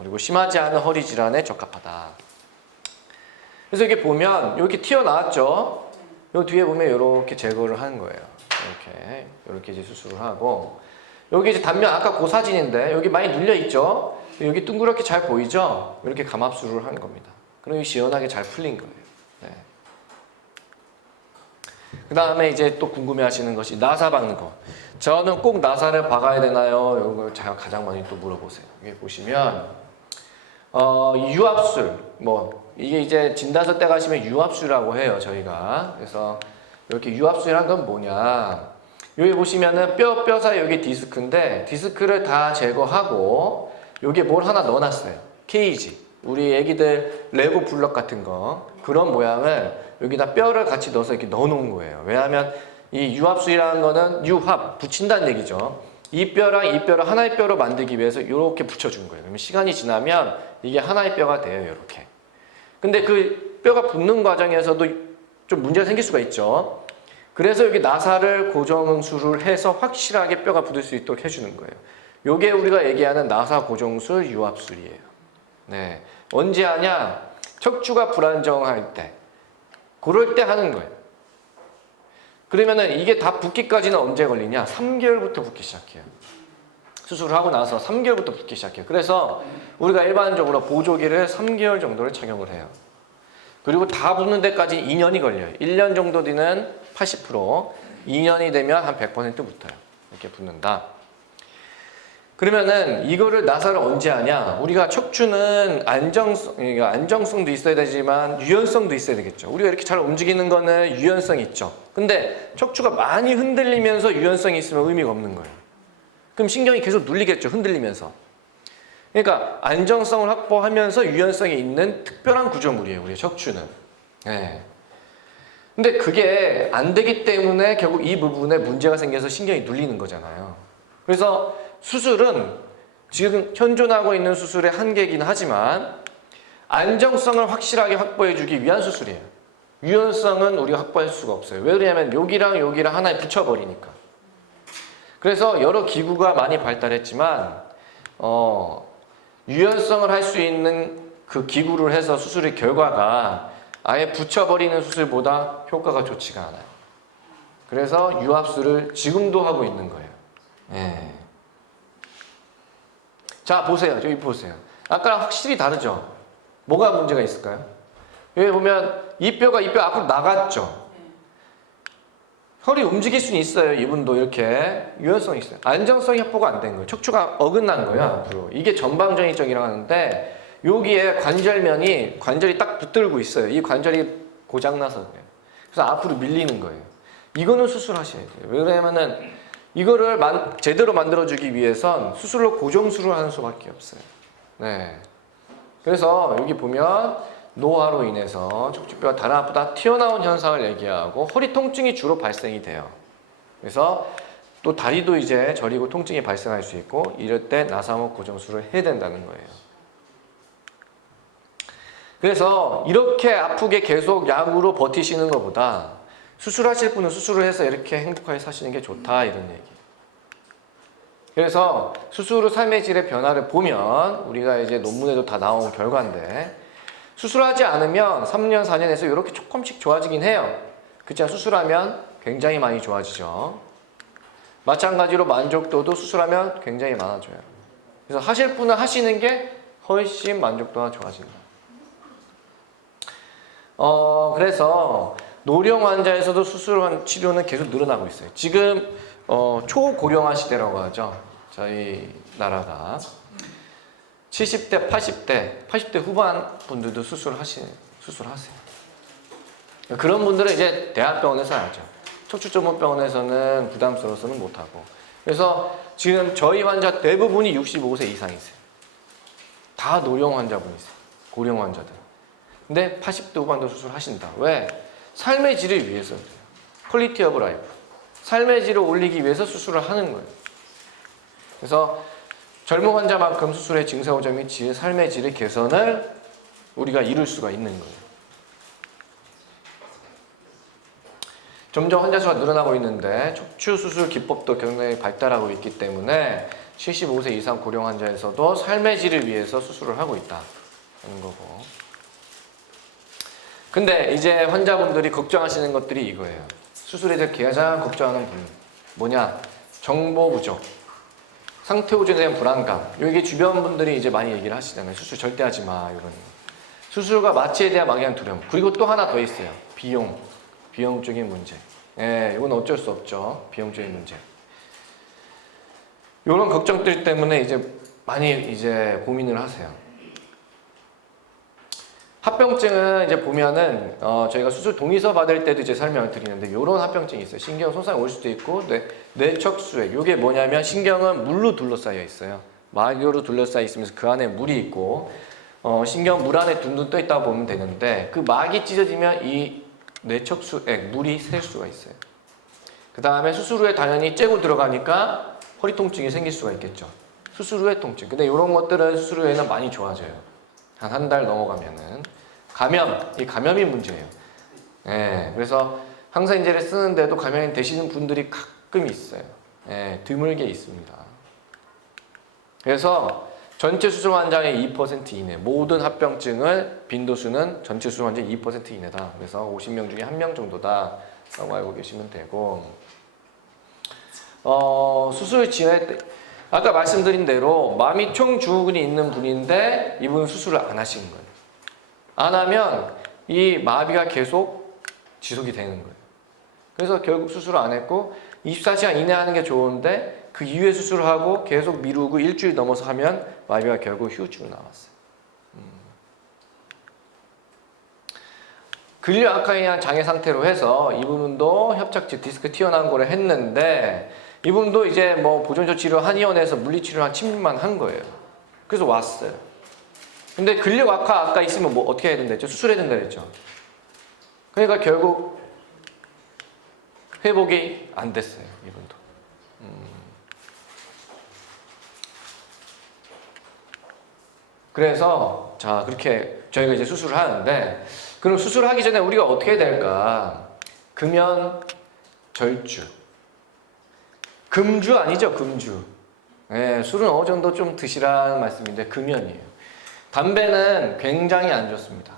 그리고 심하지 않은 허리 질환에 적합하다. 그래서 이렇게 보면 이렇게 튀어나왔죠. 요 뒤에 보면 이렇게 제거를 하는 거예요. 이렇게 이제 수술을 하고 여기 이제 단면 아까 그 사진인데 여기 많이 눌려 있죠. 여기 둥그렇게 잘 보이죠. 이렇게 감압술을 하는 겁니다. 그럼 시원하게 잘 풀린 거예요. 네. 그 다음에 이제 또 궁금해하시는 것이 나사 박는 거. 저는 꼭 나사를 박아야 되나요? 이걸 가장 많이 또 물어보세요. 여기 보시면 유압술 이게 이제 진단서 때 가시면 유압술이라고 해요 저희가. 그래서 이렇게 유압술이란 건 뭐냐? 여기 보시면은 뼈 사이 여기 디스크인데 디스크를 다 제거하고 여기에 뭘 하나 넣어놨어요. 케이지. 우리 애기들 레고 블럭 같은 거 그런 모양을 여기다 뼈를 같이 넣어서 이렇게 넣어놓은 거예요. 왜냐하면 이 유압술이라는 거는 유합 붙인다는 얘기죠. 이 뼈랑 이 뼈를 하나의 뼈로 만들기 위해서 이렇게 붙여준 거예요. 그러면 시간이 지나면 이게 하나의 뼈가 돼요. 이렇게. 근데 그 뼈가 붙는 과정에서도 좀 문제가 생길 수가 있죠. 그래서 여기 나사를 고정술을 해서 확실하게 뼈가 붙을 수 있도록 해주는 거예요. 요게 우리가 얘기하는 나사 고정술 유압술이에요. 네. 언제 하냐? 척추가 불안정할 때. 그럴 때 하는 거예요. 그러면은 이게 다 붓기까지는 언제 걸리냐? 3개월부터 붓기 시작해요. 수술을 하고 나서 3개월부터 붓기 시작해요. 그래서 우리가 일반적으로 보조기를 3개월 정도를 착용을 해요. 그리고 다 붙는 데까지 2년이 걸려요. 1년 정도 뒤는 80%, 2년이 되면 한 100% 붙어요. 이렇게 붙는다. 그러면은 이거를 나사를 언제 하냐? 우리가 척추는 안정성도 있어야 되지만 유연성도 있어야 되겠죠. 우리가 이렇게 잘 움직이는 거는 유연성이 있죠. 근데 척추가 많이 흔들리면서 유연성이 있으면 의미가 없는 거예요. 그럼 신경이 계속 눌리겠죠. 흔들리면서. 그러니까 안정성을 확보하면서 유연성이 있는 특별한 구조물이에요. 우리 척추는. 네. 근데 그게 안 되기 때문에 결국 이 부분에 문제가 생겨서 신경이 눌리는 거잖아요. 그래서 수술은 지금 현존하고 있는 수술의 한계이긴 하지만 안정성을 확실하게 확보해주기 위한 수술이에요. 유연성은 우리가 확보할 수가 없어요. 왜 그러냐면 여기랑 여기랑 하나에 붙여버리니까. 그래서 여러 기구가 많이 발달했지만 유연성을 할 수 있는 그 기구를 해서 수술의 결과가 아예 붙여버리는 수술보다 효과가 좋지가 않아요. 그래서 유압술을 지금도 하고 있는 거예요. 예. 자, 보세요. 여기 보세요. 아까랑 확실히 다르죠? 뭐가 문제가 있을까요? 여기 보면 이 뼈 앞으로 나갔죠? 허리 움직일 수는 있어요. 이분도 이렇게 유연성이 있어요. 안정성이 확보가 안 된 거예요. 척추가 어긋난 거예요. 앞으로. 이게 전방전이적이라고 하는데 여기에 관절이 딱 붙들고 있어요. 이 관절이 고장나서 그래요. 그래서 앞으로 밀리는 거예요. 이거는 수술하셔야 돼요. 왜냐면은 이거를 제대로 만들어주기 위해선 수술로 고정술을 하는 수밖에 없어요. 네. 그래서 여기 보면 노화로 인해서 척추뼈가 다른 앞보다 튀어나온 현상을 얘기하고 허리 통증이 주로 발생이 돼요. 그래서 또 다리도 이제 저리고 통증이 발생할 수 있고 이럴 때 나사목 고정술을 해야 된다는 거예요. 그래서 이렇게 아프게 계속 약으로 버티시는 것보다 수술하실 분은 수술을 해서 이렇게 행복하게 사시는 게 좋다 이런 얘기. 그래서 수술 후 삶의 질의 변화를 보면 우리가 이제 논문에도 다 나온 결과인데 수술하지 않으면 3년, 4년에서 이렇게 조금씩 좋아지긴 해요. 그렇지만 수술하면 굉장히 많이 좋아지죠. 마찬가지로 만족도도 수술하면 굉장히 많아져요. 그래서 하실 분은 하시는 게 훨씬 만족도가 좋아진다. 그래서 노령 환자에서도 수술 치료는 계속 늘어나고 있어요. 지금 초고령화 시대라고 하죠. 저희 나라가 70대, 80대 후반 분들도 수술하세요. 그런 분들은 이제 대학병원에서 하죠. 척추전문병원에서는 부담스러워서는 못하고 그래서 지금 저희 환자 대부분이 65세 이상이세요. 다 노령 환자분이세요. 고령 환자들. 근데 80대 후반도 수술하신다. 왜? 삶의 질을 위해서 그래요. 퀄리티 오브 라이프. 삶의 질을 올리기 위해서 수술을 하는 거예요. 그래서 젊은 환자만큼 수술의 증세호전 및 삶의 질의 개선을 우리가 이룰 수가 있는 거예요. 점점 환자 수가 늘어나고 있는데 척추 수술 기법도 굉장히 발달하고 있기 때문에 75세 이상 고령 환자에서도 삶의 질을 위해서 수술을 하고 있다는 거고. 근데 이제 환자분들이 걱정하시는 것들이 이거예요. 수술에 대해 가장 걱정하는 분 뭐냐? 정보 부족, 상태 호전에 대한 불안감. 이게 주변 분들이 이제 많이 얘기를 하시잖아요. 수술 절대 하지 마 이런. 수술과 마취에 대한 막연한 두려움. 그리고 또 하나 더 있어요. 비용적인 문제. 예, 이건 어쩔 수 없죠. 비용적인 문제. 이런 걱정들 때문에 이제 많이 이제 고민을 하세요. 합병증은 이제 보면은 저희가 수술 동의서 받을 때도 이제 설명을 드리는데 이런 합병증이 있어요. 신경 손상이 올 수도 있고 뇌척수액. 이게 뭐냐면 신경은 물로 둘러싸여 있어요. 막으로 둘러싸여 있으면서 그 안에 물이 있고 신경 물 안에 둥둥 떠 있다고 보면 되는데 그 막이 찢어지면 이 뇌척수액 물이 셀 수가 있어요. 그 다음에 수술 후에 당연히 째고 들어가니까 허리 통증이 생길 수가 있겠죠. 수술 후에 통증. 근데 이런 것들은 수술 후에는 많이 좋아져요. 한 달 넘어가면은. 이 감염이 문제예요. 예, 그래서 항생제를 쓰는데도 감염이 되시는 분들이 가끔 있어요. 예, 드물게 있습니다. 그래서 전체 수술 환자의 2% 이내, 모든 합병증을 빈도수는 전체 수술 환자의 2% 이내다. 그래서 50명 중에 1명 정도다 라고 알고 계시면 되고, 수술 진행 때 아까 말씀드린 대로 마미총 증후군이 있는 분인데 이분은 수술을 안 하신 거예요. 안 하면 이 마비가 계속 지속이 되는 거예요. 그래서 결국 수술을 안 했고 24시간 이내 하는 게 좋은데 그 이후에 수술을 하고 계속 미루고 일주일 넘어서 하면 마비가 결국 후유증으로 나왔어요. 근력 악화에 의한 장애 상태로 해서 이분도 협착증 디스크 튀어나온 거를 했는데 이분도 이제 뭐 보존조치료 한의원에서 물리치료 한 10년만 한 거예요. 그래서 왔어요. 근데 근력 악화 아까 있으면 뭐 어떻게 해야 된다 했죠? 수술해야 된다 했죠. 그러니까 결국 회복이 안 됐어요. 이분도. 그래서 자 그렇게 저희가 이제 수술을 하는데 그럼 수술하기 전에 우리가 어떻게 해야 될까? 금연, 절주. 금주 아니죠, 금주. 네, 술은 어느 정도 좀 드시라는 말씀인데 금연이에요. 담배는 굉장히 안 좋습니다.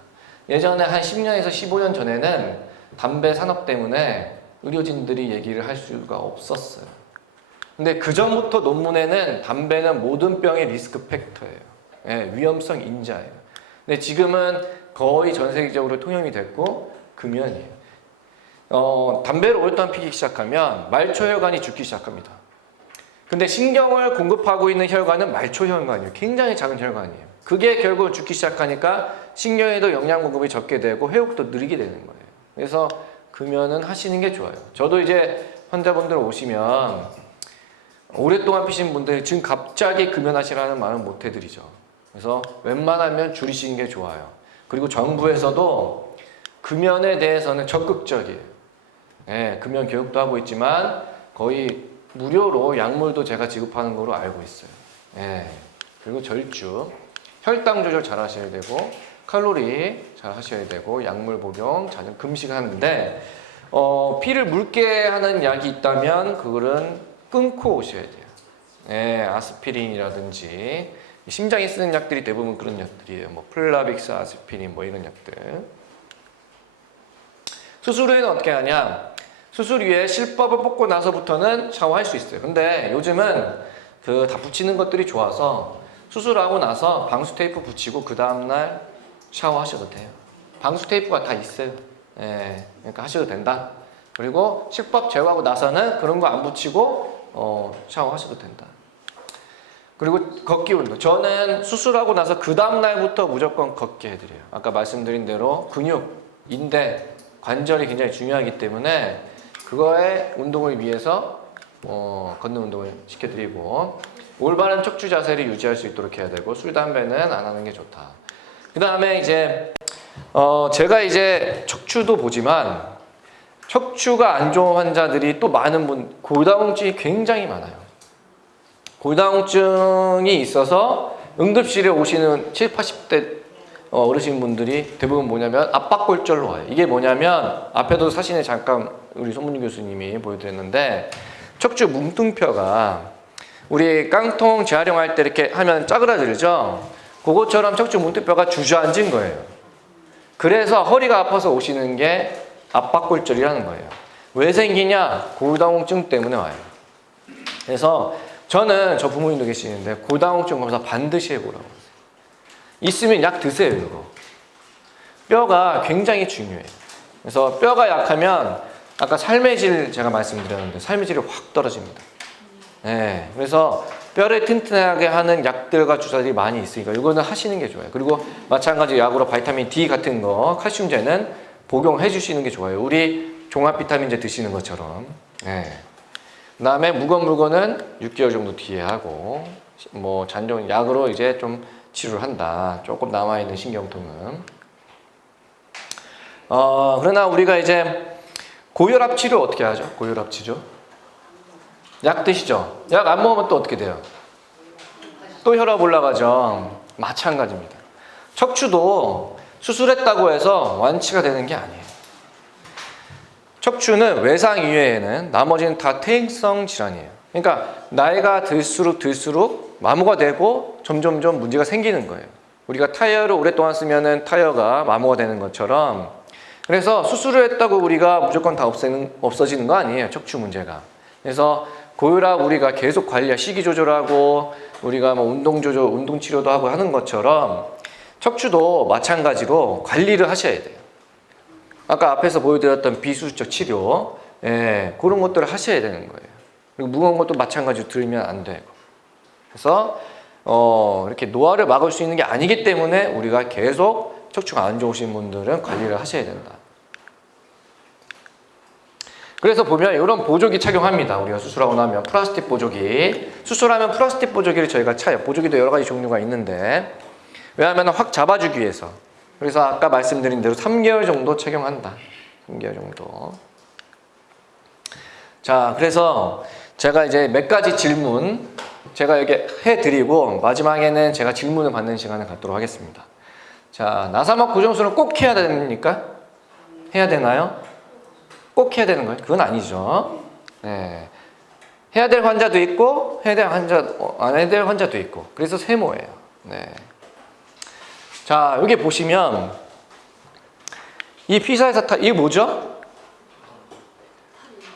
예전에 한 10년에서 15년 전에는 담배 산업 때문에 의료진들이 얘기를 할 수가 없었어요. 근데 그 전부터 논문에는 담배는 모든 병의 리스크 팩터예요. 예, 위험성 인자예요. 근데 지금은 거의 전 세계적으로 통용이 됐고 금연이에요. 담배를 오랫동안 피기 시작하면 말초혈관이 죽기 시작합니다. 근데 신경을 공급하고 있는 혈관은 말초혈관이에요. 굉장히 작은 혈관이에요. 그게 결국 죽기 시작하니까 신경에도 영양 공급이 적게 되고 회복도 느리게 되는 거예요. 그래서 금연은 하시는 게 좋아요. 저도 이제 환자분들 오시면 오랫동안 피신 분들 지금 갑자기 금연하시라는 말은 못 해드리죠. 그래서 웬만하면 줄이시는 게 좋아요. 그리고 정부에서도 금연에 대해서는 적극적이에요. 네, 금연 교육도 하고 있지만 거의 무료로 약물도 제가 지급하는 걸로 알고 있어요. 네, 그리고 절주. 혈당 조절 잘 하셔야 되고 칼로리 잘 하셔야 되고 약물 복용 잘 금식하는데 피를 묽게 하는 약이 있다면 그거는 끊고 오셔야 돼요. 네, 아스피린이라든지 심장이 쓰는 약들이 대부분 그런 약들이에요. 뭐 플라빅스, 아스피린 뭐 이런 약들. 수술 후에는 어떻게 하냐? 수술 후에 실밥을 뽑고 나서부터는 샤워할 수 있어요. 근데 요즘은 그 다 붙이는 것들이 좋아서 수술하고 나서 방수 테이프 붙이고 그 다음날 샤워하셔도 돼요. 방수 테이프가 다 있어요. 예, 그러니까 하셔도 된다. 그리고 실밥 제거하고 나서는 그런 거 안 붙이고 샤워하셔도 된다. 그리고 걷기 운동. 저는 수술하고 나서 그 다음날부터 무조건 걷게 해드려요. 아까 말씀드린 대로 근육, 인대, 관절이 굉장히 중요하기 때문에 그거의 운동을 위해서 걷는 운동을 시켜드리고 올바른 척추 자세를 유지할 수 있도록 해야 되고 술, 담배는 안 하는 게 좋다. 그 다음에 이제 제가 이제 척추도 보지만 척추가 안 좋은 환자들이 또 많은 골다공증이 굉장히 많아요. 골다공증이 있어서 응급실에 오시는 7, 80대 어르신분들이 대부분 뭐냐면 압박골절로 와요. 이게 뭐냐면 앞에도 사진에 잠깐 우리 손문희 교수님이 보여드렸는데 척추 뭉뚱표가 우리 깡통 재활용할 때 이렇게 하면 짜그라들죠. 그것처럼 척추 뭉뚱표가 주저앉은 거예요. 그래서 허리가 아파서 오시는 게 압박골절이라는 거예요. 왜 생기냐? 골다공증 때문에 와요. 그래서 저는 저 부모님도 계시는데 골다공증 검사 반드시 해보라고. 있으면 약 드세요, 이거. 뼈가 굉장히 중요해요. 그래서 뼈가 약하면 아까 삶의 질 제가 말씀드렸는데 삶의 질이 확 떨어집니다. 네, 그래서 뼈를 튼튼하게 하는 약들과 주사들이 많이 있으니까 이거는 하시는 게 좋아요. 그리고 마찬가지 약으로 바이타민 D 같은 거, 칼슘제는 복용해 주시는 게 좋아요. 우리 종합 비타민제 드시는 것처럼. 네. 그 다음에 무거운 물건은 6개월 정도 뒤에 하고 뭐 잔존 약으로 이제 좀 치료를 한다. 조금 남아있는 신경통은. 그러나 우리가 이제 고혈압 치료 어떻게 하죠? 고혈압 치료? 약 드시죠? 약 안 먹으면 또 어떻게 돼요? 또 혈압 올라가죠. 마찬가지입니다. 척추도 수술했다고 해서 완치가 되는 게 아니에요. 척추는 외상 이외에는 나머지는 다 퇴행성 질환이에요. 그러니까 나이가 들수록 마모가 되고 점점점 문제가 생기는 거예요. 우리가 타이어를 오랫동안 쓰면은 타이어가 마모가 되는 것처럼 그래서 수술을 했다고 우리가 무조건 다 없어지는 거 아니에요. 척추 문제가. 그래서 고혈압 우리가 계속 관리하 식이 조절하고 우리가 뭐 운동 조절, 운동 치료도 하고 하는 것처럼 척추도 마찬가지로 관리를 하셔야 돼요. 아까 앞에서 보여드렸던 비수술적 치료, 그런 것들을 하셔야 되는 거예요. 그리고 무거운 것도 마찬가지로 들면 안 되고. 그래서 이렇게 노화를 막을 수 있는 게 아니기 때문에 우리가 계속 척추가 안 좋으신 분들은 관리를 하셔야 된다. 그래서 보면 이런 보조기 착용합니다. 우리가 수술하고 나면 플라스틱 보조기. 수술하면 플라스틱 보조기를 저희가 차요. 보조기도 여러 가지 종류가 있는데 왜냐하면 확 잡아주기 위해서. 그래서 아까 말씀드린 대로 3개월 정도 착용한다. 3개월 정도. 자, 그래서 제가 이제 몇 가지 질문 제가 여기 해드리고 마지막에는 제가 질문을 받는 시간을 갖도록 하겠습니다. 자, 나사막 고정술은 꼭 해야 됩니까? 해야 되나요? 꼭 해야 되는 거예요? 그건 아니죠. 네. 해야 될 환자도 있고 안 해야 될 환자도 있고 그래서 세모예요. 네. 자, 여기 보시면 이 피사의 사타 이게 뭐죠?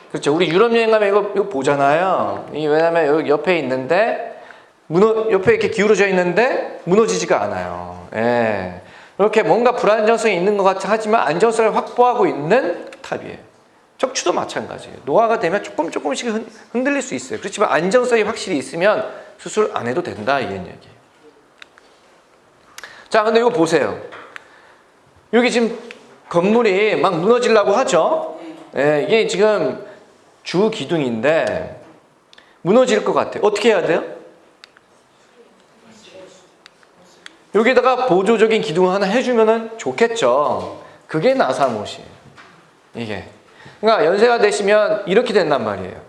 그렇죠. 우리 유럽 여행 가면 이거 보잖아요. 이게 왜냐면 여기 옆에 있는데 옆에 이렇게 기울어져 있는데 무너지지가 않아요. 예. 이렇게 뭔가 불안정성이 있는 것 같이 하지만 안정성을 확보하고 있는 탑이에요. 척추도 마찬가지예요. 노화가 되면 조금씩 흔들릴 수 있어요. 그렇지만 안정성이 확실히 있으면 수술 안 해도 된다 이런 얘기예요. 자, 근데 이거 보세요. 여기 지금 건물이 막 무너지려고 하죠. 예, 이게 지금 주 기둥인데 무너질 것 같아요. 어떻게 해야 돼요? 여기다가 보조적인 기둥을 하나 해주면 좋겠죠. 그게 나사못이에요. 이게. 그러니까 연세가 되시면 이렇게 된단 말이에요.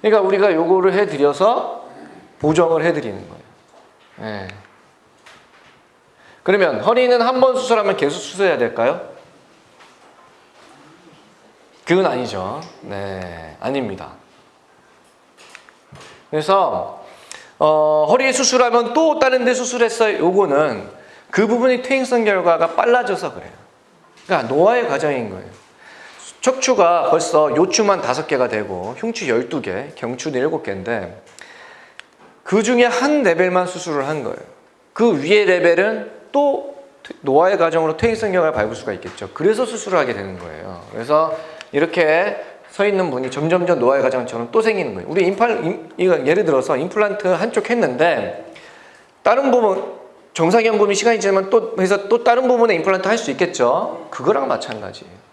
그러니까 우리가 요거를 해드려서 보정을 해드리는 거예요. 예. 그러면 허리는 한 번 수술하면 계속 수술해야 될까요? 그건 아니죠. 네, 아닙니다. 그래서 허리 수술하면 또 다른 데 수술했어요. 요거는 그 부분이 퇴행성 결과가 빨라져서 그래요. 그러니까 노화의 과정인 거예요. 척추가 벌써 요추만 5개가 되고 흉추 12개, 경추는 7개인데 그 중에 한 레벨만 수술을 한 거예요. 그 위의 레벨은 또 노화의 과정으로 퇴행성 결과를 밟을 수가 있겠죠. 그래서 수술을 하게 되는 거예요. 그래서 이렇게 서 있는 분이 점점점 노화의 과정처럼 또 생기는 거예요. 우리 이거 예를 들어서 임플란트 한쪽 했는데 다른 부분 정상형 부분이 시간이 지나면 또 그래서 또 다른 부분에 임플란트 할 수 있겠죠. 그거랑 마찬가지예요.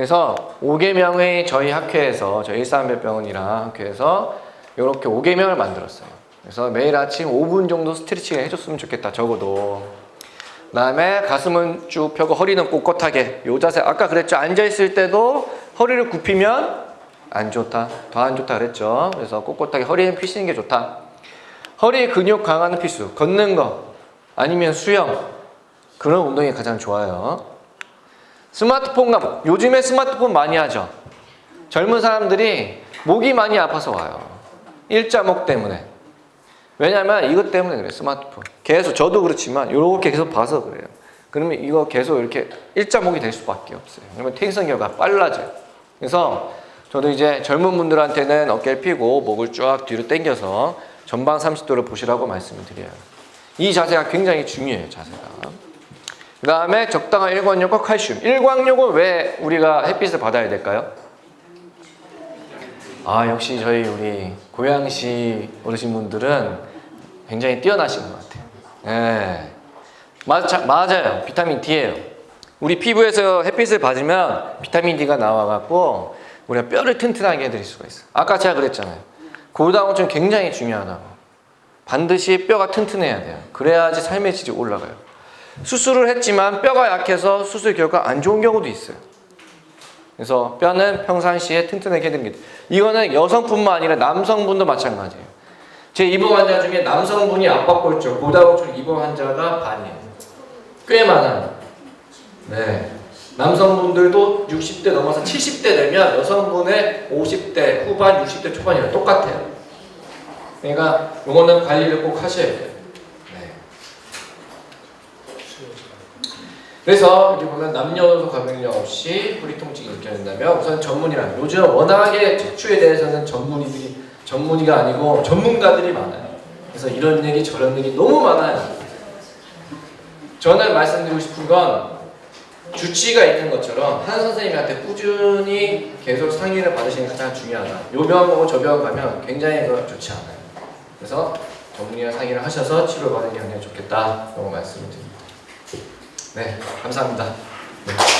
그래서 5개명의 저희 학회에서 저희 일산백병원이랑 학회에서 이렇게 5개명을 만들었어요. 그래서 매일 아침 5분 정도 스트레칭을 해줬으면 좋겠다. 적어도. 그 다음에 가슴은 쭉 펴고 허리는 꼿꼿하게. 요 자세 아까 그랬죠. 앉아있을 때도 허리를 굽히면 안 좋다. 더 안 좋다 그랬죠. 그래서 꼿꼿하게 허리는 펴시는 게 좋다. 허리 근육 강화는 필수. 걷는 거 아니면 수영 그런 운동이 가장 좋아요. 스마트폰 감독. 요즘에 스마트폰 많이 하죠. 젊은 사람들이 목이 많이 아파서 와요. 일자목 때문에. 왜냐면 이것 때문에 그래요. 스마트폰. 계속 저도 그렇지만 이렇게 계속 봐서 그래요. 그러면 이거 계속 이렇게 일자목이 될 수밖에 없어요. 그러면 퇴행성결과가 빨라져요. 그래서 저도 이제 젊은 분들한테는 어깨를 펴고 목을 쫙 뒤로 당겨서 전방 30도를 보시라고 말씀을 드려요. 이 자세가 굉장히 중요해요. 자세가. 그 다음에 적당한 일광욕과 칼슘. 일광욕은 왜 우리가 햇빛을 받아야 될까요? 역시 저희 우리 고양시 어르신분들은 굉장히 뛰어나신 것 같아요. 네. 맞아요. 비타민 D예요. 우리 피부에서 햇빛을 받으면 비타민 D가 나와갖고 우리가 뼈를 튼튼하게 해드릴 수가 있어요. 아까 제가 그랬잖아요. 골다공증 굉장히 중요하다고. 반드시 뼈가 튼튼해야 돼요. 그래야지 삶의 질이 올라가요. 수술을 했지만 뼈가 약해서 수술 결과 안 좋은 경우도 있어요. 그래서 뼈는 평상시에 튼튼하게 해드립니다. 이거는 여성뿐만 아니라 남성분도 마찬가지예요. 제 입원 환자 중에 남성분이 압박골절, 골다공증 입원 환자가 반이에요. 꽤 많아요. 네. 남성분들도 60대 넘어서 70대 되면 여성분의 50대 후반, 60대 초반이랑 똑같아요. 그러니까 이거는 관리를 꼭 하셔야 돼요. 네. 그래서 여기 보면 남녀노소 가병력 없이 허리 통증이 느껴진다면 우선 전문이랑 요즘 워낙에 척추에 대해서는 전문의가 아니고 전문가들이 많아요. 그래서 이런 얘기 저런 얘기 너무 많아요. 저는 말씀드리고 싶은 건 주치의가 있는 것처럼 한 선생님한테 꾸준히 계속 상의를 받으시는 게 가장 중요하다. 요 병원하고 저 병원 가면 굉장히 좋지 않아요. 그래서 전문의와 상의를 하셔서 치료받는 게 굉장히 좋겠다 라고 말씀을 드립니다. 네, 감사합니다. 네.